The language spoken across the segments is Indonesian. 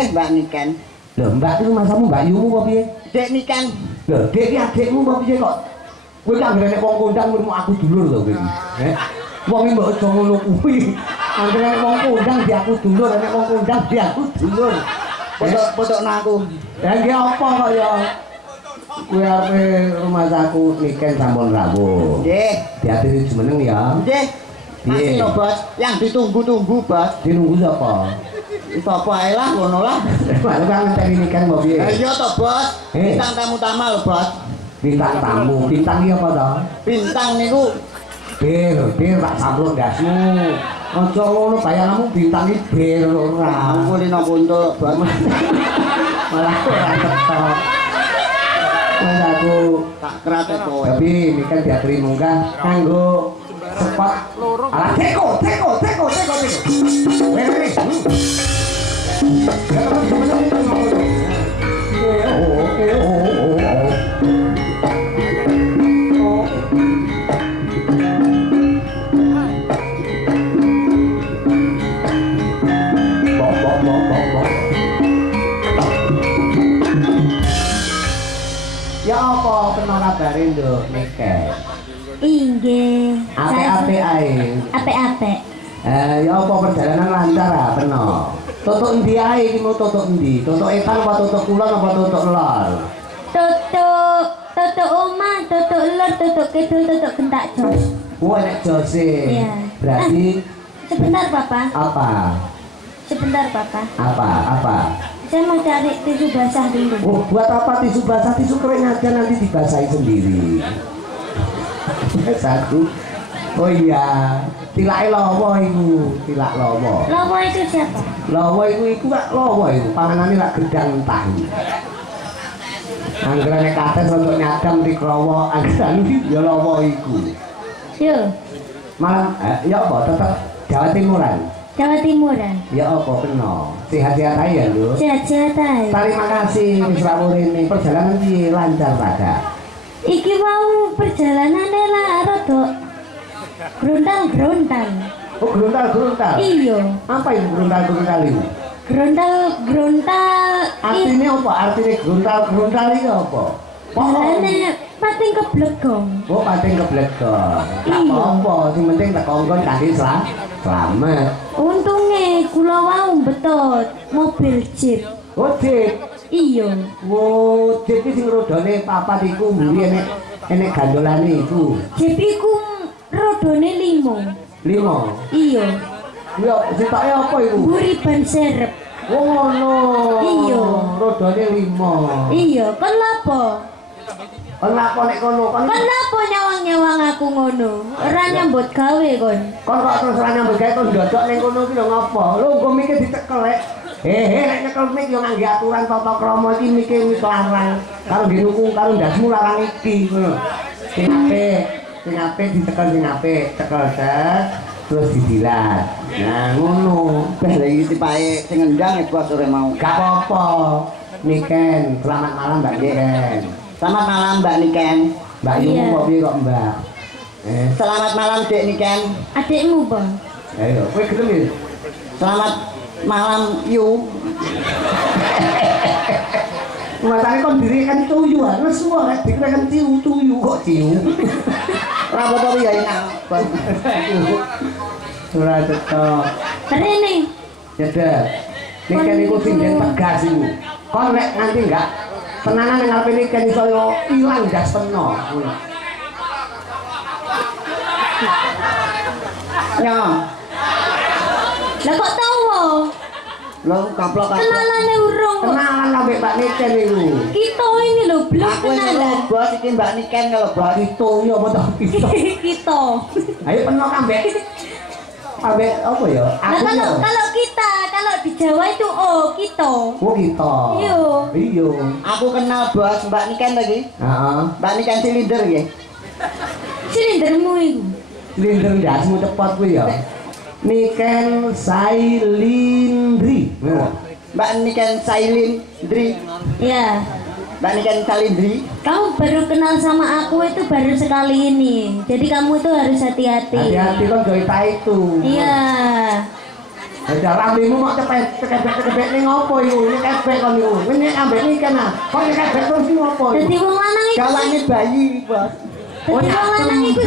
Nggih, Mbak Niken. Lho, Mbak itu masamu Mbak Yumu apa piye? Dek Niken. Lho, Dek iki adikmu apa piye kok? Kowe tak ngrene wong kondang mung aku dulur to kowe. Heh. Wong iki mbok aja ngono kuwi. Anggere wong kondang di aku dulur, nek wong kondang di aku dulur. Foto-fotokno aku. Ya nggih apa kok ya? Kuwi ape rumah saku Niken sampun rawuh. Nggih. Diaturi jumeneng ya. Nggih. Masih lho, Bos. Yang ditunggu-tunggu, Bos. Dinunggu sapa? Apa ae lah ngono lah. Malu kan ngenteni Niken mau piye? Iya to, Bos. Bintang tamu utama lho, Bos. Bintang tamu. Bintang iki apa to? Bintang niku Bir tak sampluk ndasmu. Aja ngono bayanganmu bintang iki bir ora. kulino kuntul, Bos. Malah ora ketok. Mas aku Tak kerate kowe. tapi ini kan diaturi munggah kanggo spot ala teko. Wene. Ya apa kena kabare nduk Niken? Inggih. Ape-ape ae. Apik-apik. Ya apa perjalanan lancar ah peno. Tutuk endi ae iki mau tutuk endi? Tutuk etan apa tutuk kulon apa tutuk lor? Tutuk omah, tutuk lor, tutuk kidul, tutuk gentak jos. Oh enek jose. Iya. Berarti Sebentar, Papa. apa? Sebentar, Papa. Apa? Saya mau cari tisu basah dulu. Oh, buat apa tisu basah? Tisu kering aja nanti dibasahi sendiri. Satu. Oh iya, tilake lowo iku, tilak lowo. Lowo itu siapa? Lowo iku gak lowo iku, panganane lak gedang tahu. Anggrane kates untuk nyadam di krowo, anggrane ya lowo iku. Yo, Malam ya apa tetep Jawa Timuran. Jawa Timuran. Ya apa kena. Sehat-sehat aja ya, Lho. Sehat-sehat ae. Terima kasih wis rawuh rene. Perjalanan piye lancar pada? Iki mau perjalanane lah rada grontal-grontal. Oh, geruntal. Iya. Apa itu geruntal itu? Grontal. Artinya apa? Artinya geruntal itu apa? Balane pating keblegong. Oh, pating keblegong. Tak Iya. apa-apa, sing penting tak kongkon kanthi selamat. Untunge kula wau betut mobil jeep. Oh, Dik. Iya. Oh, Dik iki sing rodane papat iku mburi enek gandolane iku. Jeep iku rodone 5. 5. Iya. Ya, sitoke apa iku? Mburi ban serep. Oh, ngono. Iya. Rodane 5. Iya, kon lapo? Kenapa nek kono? Kon lapo nyawang-nyawang aku ngono? Ora nyambut gawe kon. Kon kok terus ora nyambut gawe kon ndodok ning kono ki lho ngopo? Lho engko mikir ditekel rek. Nek nyekel mik yo ngangge aturan tata krama iki mikir wis larang. Karo ginukung karo ndasmu larang iki ngono. Sing apik ditekel sing apik, tekel set terus didilat. Nah ngono. Beh iki tipake sing ngendang Bos sore mau. Gak apa-apa. Niken, selamat malam Mbak Niken. Selamat malam Mbak Niken. Mbak Yumu kok piye kok Mbak? Selamat malam Dek Niken. Adikmu, Bang. Ayo, kowe gelem ya? Selamat malam Yu. Masane kon diri kan tuyu ah, wis semua rek dikira kan tuyu kok ciu. Ora apa-apa ya enak. Bos. Ora tetok. Rene. Cedek. Niken iku sing tegas iku. Kon nek nganti enggak tenanan ning ngarepe Niken iso ilang gas peno. Ya, Lah kok tahu? lho kaplok kaplok. Kenalane urung kok. Kenalan ambek Mbak Niken iku. Kita ini lho belum Aku wis kenalan. Bos iki Mbak Niken kalau Bos. Itu ya apa to kita. Kita. Ayo peno ambek apa ya? Nah, kalau kita, kalau di Jawa itu kita. Oh kita. Iya. Iya. Aku kenal Bos Mbak Niken lagi. Heeh. Mbak Niken silinder nggih. Silindermu iku. Silinder ndasmu cepet kuwi ya. Niken Sailindri. Mbak Niken Sailindri. Ya. Mbak Niken Sailindri. Kamu baru kenal sama aku itu baru sekali ini. Jadi kamu tuh harus hati-hati. Hati-hati kan gawe itu. Iya. Ada rambutmu mau cepet ning opo iku? Ini kebek kon iku. Ini ambek iki kan. Kok ini kebek terus iki opo? Dadi wong lanang iku Gawane bayi, Bos. dadi wong lanang iku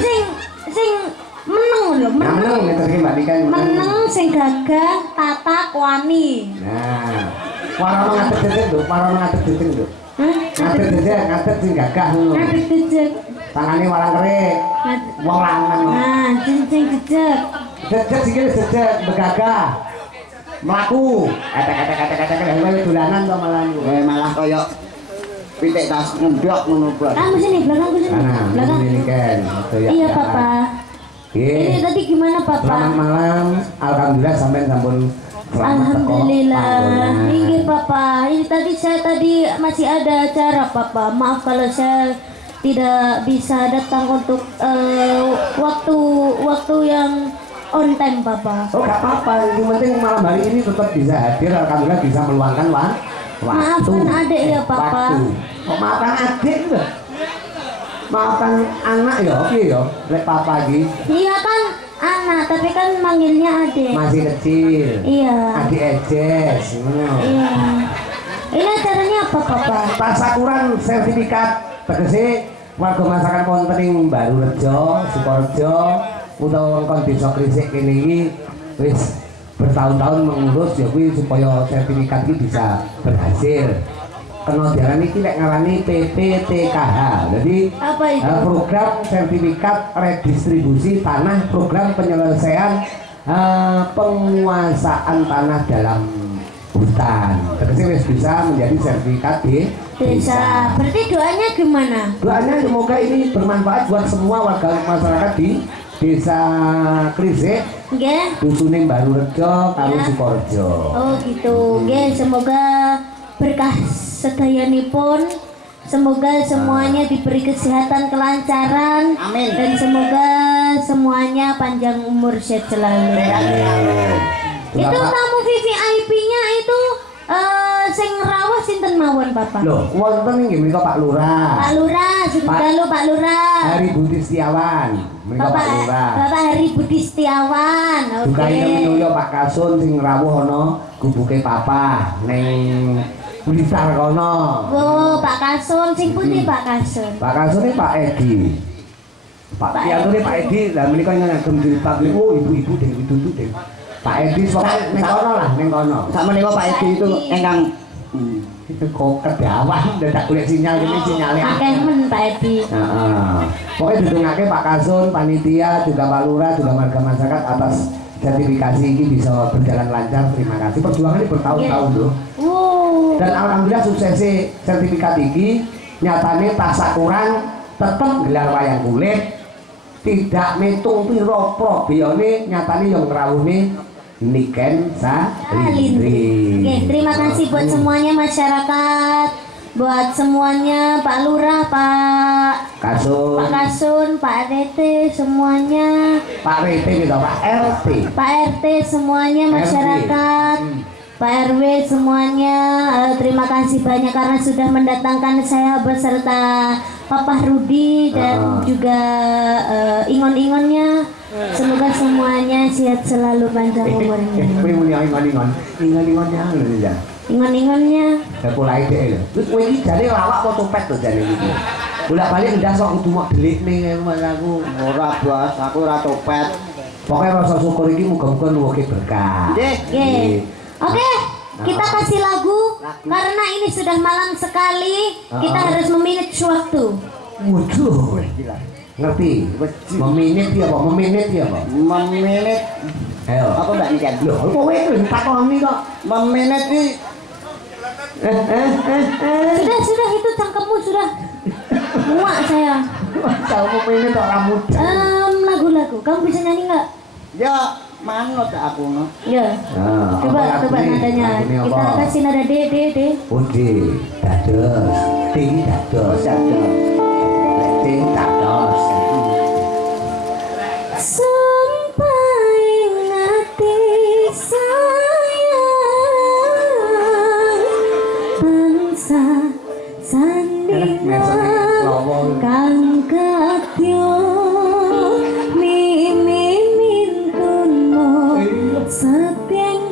sing meneng lho, Meneng ngerti iki Mbak Nika. meneng sing gagah, tata, wani. Nah, para ngatet dedek lho, para ngatet dedek lho. Hah? Ngatet dedek, ngatet sing gagah ngono. Ngadeg dejek. Tangane walang kerik. Wong lanang. Nah, sing dejek. Dedek sikile dedek begagah. Mlaku. Kata-kata dolanan to malah. Malah koyo pitik tas ngendok ngono, Bos. Ah, sini belakang sini. Nah, Belakang. ini kan. Iya, Papa. Ini tadi gimana, Selamat Papa? malam. Alhamdulillah sampai sampun selamat Alhamdulillah. teko. Inggih, Papa. Ini saya tadi masih ada acara, Papa. Maaf kalau saya tidak bisa datang untuk waktu yang on time, Papa. Oh, gak apa-apa. Yang penting malam hari ini tetap bisa hadir. Alhamdulillah bisa meluangkan waktu. Maafkan adik ya, Papa. Waktu. Oh, maafkan adik loh. Maafkan anak ya, oke ya. Lek papa iki Iya kan anak, tapi kan manggilnya adik. masih kecil. Iya. Adik ejes, ngono. Iya. Ini acaranya apa, Papa? Tasakuran sertifikat tegese warga masyarakat wonten ing Barurejo, Sukorejo utawa kon desa Krisik kene iki wis bertahun-tahun mengurus ya kuwi supaya sertifikat iki bisa berhasil. Kena diarani iki lek ngarani PPTKH. Jadi Apa itu? program sertifikat redistribusi tanah, program penyelesaian penguasaan tanah dalam hutan. Tegese wis bisa menjadi sertifikat di Desa. Berarti doanya gimana? Doanya semoga ini bermanfaat buat semua warga masyarakat di Desa Krisik, Nggih. Dusuning Barurejo, karo Ya. Sukorejo. Oh gitu. Nggih, semoga berkah sedayanipun. Semoga semuanya diberi kesehatan, kelancaran. Amin. Dan semoga semuanya panjang umur sehat selalu. Itu tamu VVIP-nya itu sing rawuh sinten mawon, Papa? Loh, wonten inggih menika Pak Lurah. Pak Lurah, Sudalo Pak Lurah. Hari Budi Setiawan, menika Pak Lurah. Bapak Hari Budi Setiawan. Oke. Juga ini Pak Kasun sing rawuh ana gubuke papa ning Blitar kono. Oh, Pak Kasun, sing putih Pak Kasun. Pak Kasun ini Pak Edi. Pak Piantune Pak Edi, lah menika ngagem cerita oh ibu-ibu ding ditutu ding. Pak Edi pokoke ning kono lah, ning kono. Sak menika Pak Edi itu engkang Itu kok kedawan dadak golek sinyal kene sinyale Akeh men Pak Edi. Heeh. Pokoknya didongake Pak Kasun, panitia, juga Pak Lurah, juga warga masyarakat atas sertifikasi ini bisa berjalan lancar. Terima kasih. Perjuangan ini bertahun-tahun loh. Wow. Dan alhamdulillah sukses sertifikat ini nyatane tasakuran tetap gelar wayang kulit, tidak mitung piro probiyane nyatane yang ngrawuhne Niken Salindri. Oke, terima kasih buat semuanya masyarakat, buat semuanya Pak Lurah, Pak Kasun, Kasun, Pak RT, semuanya, Pak RT gitu, Pak RT. Pak RT, semuanya masyarakat, Pak RW semuanya. Terima kasih banyak karena sudah mendatangkan saya beserta Papa Rudi dan juga ingon-ingonnya. Semoga semuanya sehat selalu, panjang umurnya. Kuwi muni ingon-ingonnya lho ya. Ingon-ingonnya. Lah polahe dhek lho. Terus kowe iki jane lawak apa copet to jane iki. Bolak-balik ndas kok kudu mok delikne aku. ora, Bos, aku ora copet. Pokoke rasa syukur iki muga-muga nuwuhke berkah. Nggih. Oke. Oke, kita kasih lagu karena ini sudah malam sekali. Kita harus meminit waktu. Waduh. Ngerti? Meminit ya apa? Meminit ya apa? Memenit Ayo. apa Mbak Niken? Lho, kowe wis takoni kok. Memenit iki Sudah itu cangkemmu sudah. Muak saya. Tahu meminit kok kamu. Lagu-lagu. Kamu bisa nyanyi nggak? ya manut aku no. Ya. Coba nadanya. Kita kasih nada D. Undi, dados, tinggi dados, tinggi dados. Sampai ngati sayang bangsa sandingan kang katyo mimi mintuno sapieng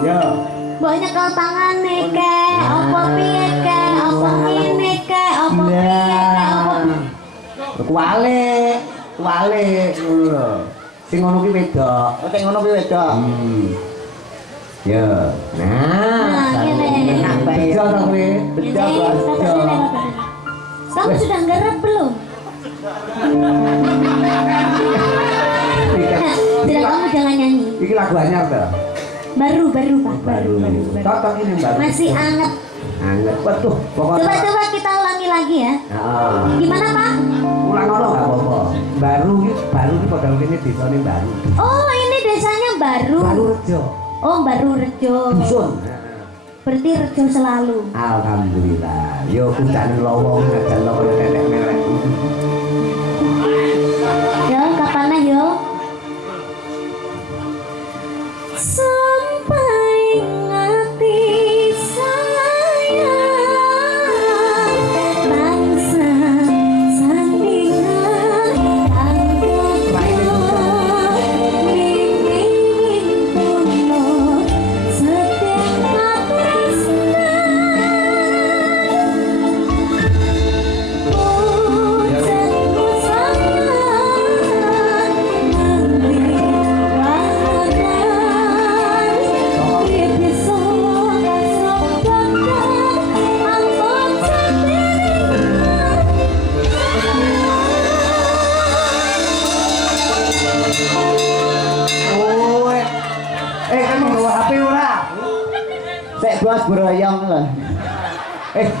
Yo. Mbok nyekel tangane kek, apa piye kek, apa ngene kek, apa piye kek, apa Kuwale ngono lho. Sing ngono ki wedok. Oh, sing ngono kuwi wedok. Ya. Nah, ngene. Bejo ta kowe? Bejo, Bos. Bejo. Kamu sudah nggarap belum? Nah, tidak, kamu jangan nyanyi. Iki lagu anyar ta? Baru Pak, baru. Cocok ini baru. Masih anget. Anget. Waduh, pokoknya. Coba kita ulangi lagi ya. Heeh. Gimana Pak? Ulang ono enggak apa-apa. Baru iki padahal kene desane baru. Oh, ini desanya baru. Baru Rejo. Oh, baru Rejo. Dusun. Berarti Rejo selalu. Alhamdulillah. Yo kucane lowong ajan lo kaya tetek merek. Yo, kapan yo? Sampai ngati sayang bangsa sandingan kanggo miming puno setiap tresna bocenku sayang nanti Kamu bawa HP ora? Sek Bos beroyong lho.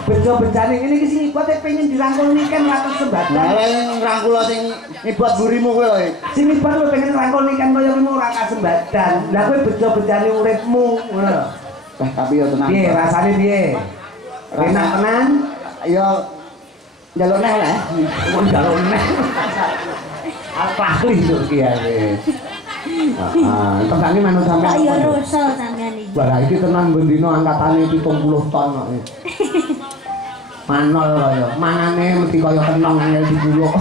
Bejo bencane ini ke sini kote pengen dirangkul niken ratus sembatan. Lah ngrangkul sing nibot burimu kowe lho. Sing nibot lu pengen rangkul niken kaya ngono ora kasembatan. Lah kowe bejo bencane uripmu ngono. Tapi yo tenang. Piye rasane piye? Enak tenan? Yo njaluk neh lah. Wong njaluk neh. Apa ahli tuh kiye. Tengane manut sampean. Kok yo rusuh sampean iki. Wah, iki tenan bendino angkatane 70 ton kok. Manol kaya. Mangane mesti kaya kenong angel dibuluk.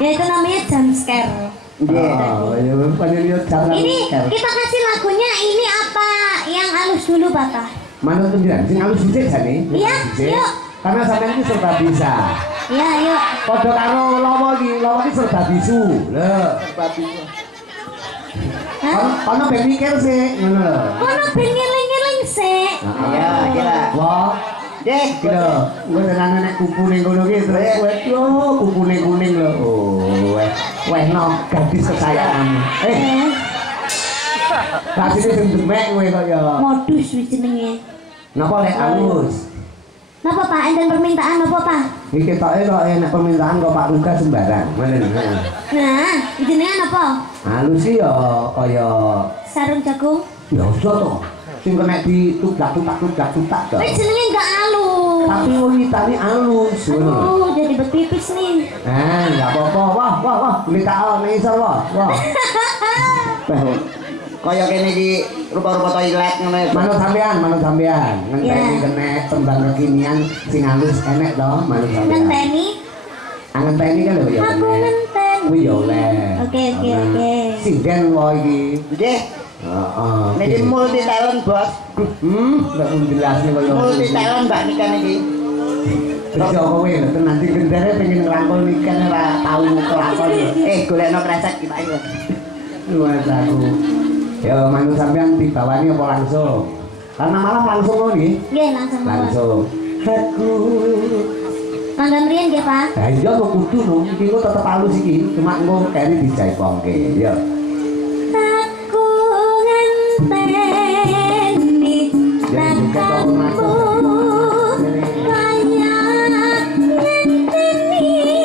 Ya itu namanya jump scare. Oh, ya panjenengan jangan. Ini kita kasih lagunya ini apa yang halus dulu Patah? Manut penjiran sing halus dhisik jane. Iya, yuk. Karena sampean iki serba bisa. Ya, yuk. Padha karo lawa iki serba bisu. Lho, serba bisu. Kono ben mikir sih, ngono lho. Kono ben ngeling-ngeling sih. Ya, kira. Wah, Dek, gitu. Gue senang nek kupune ngono ki terus kowe yo kupune kuning lho. Oh, weh no gadis kesayangan. Kasih sing demek kowe kok ya. Modus wis jenenge. Napa lek halus? Napa Pak? Enten permintaan apa Pak? Iki ketoke kok enak permintaan kok Pak Luga sembarang. Ngene. Nah, jenengan apa? Halus sih ya kaya Sarung jagung. ya iso to. Sing kena ditutak-tutak to. Wis jenenge enggak halus. Tapi wanitane halus ngono. Aduh, jadi berpipis nih. Enggak apa-apa. Wah, kulitak nek isor wah. kaya kene iki rupa-rupa toilet ngono. Manut sampean. Ngenteni kena tembang kekinian sing halus enek to, manut sampean. Ngenteni. Ngenteni kan lho ya. Aku ngenten. Kuwi ya oleh. Oke. Sinden wae iki. Nggih. Heeh. Niki multi talent, Bos. Enggak menjelasne kaya Multi talent Mbak Nikan iki. Bejo kowe lho nanti gendere pengen ngrangkul niken ora tau kelakon. Golekno kresek iki Pak iki. Luwes aku. Ya manut sampean dibawani apa langsung? Karena malam langsung lho nggih. Nggih, langsung mawon. Langsung. Aku. Mangga mriyen nggih, Pak. Lah iya kok kudu no, iki kok tetep halus iki, cuma engko kene dijaipongke. Ya. Aku ngenteni tekanmu kaya ngenteni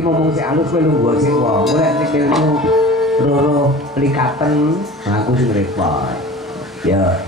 iki ngomong sik alus kowe lungguh sik wong. Golek sikilmu loro likaten aku sing repot. Ya.